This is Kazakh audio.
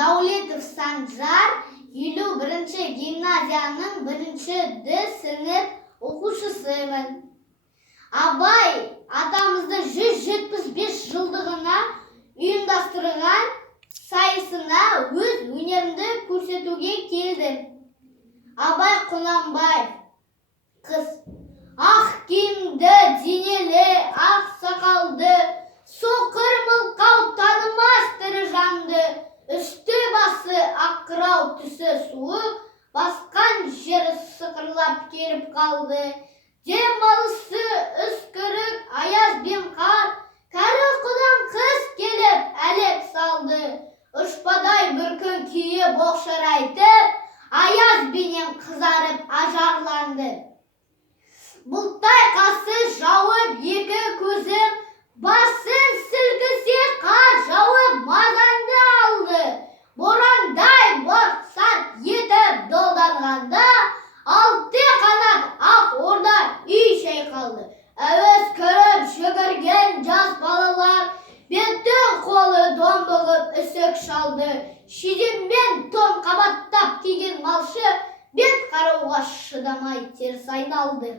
Даулетов Санжар 51-ші гимназияның 1-ші Д сынып оқушысымын. Абай атамызды 175 жылдығына ұйымдастырған сайысына өз өнерімді көрсетуге келдім. Абай Құнанбаев, қыз. Ақ киімді, денелі, ақ сақалды, соқыр мылқау танымас тірі жанды, үсті басы ақырау түсі суық, басқан жері сықырлап келіп қалды. Демалысы үскірік, аяз бен қар, кәрі құдан қыз келіп әлек салды. Ұшпадай бір күн күйе боқшарайтып, аяз бенен қызарып ажарланды. Бұлттай қасы жауып екі көзім, басын сілкісе қар жауып мазанды алды. Борандай бұрқсат етіп долданғанда, алты қанат ақ орда үй шайқалды. Әуес көріп жүгірген жас балалар, беттің қолы домбығып үсік шалды. Шидеммен тон қабаттап киген малшы, бет қарауға шыдамай теріс айналды.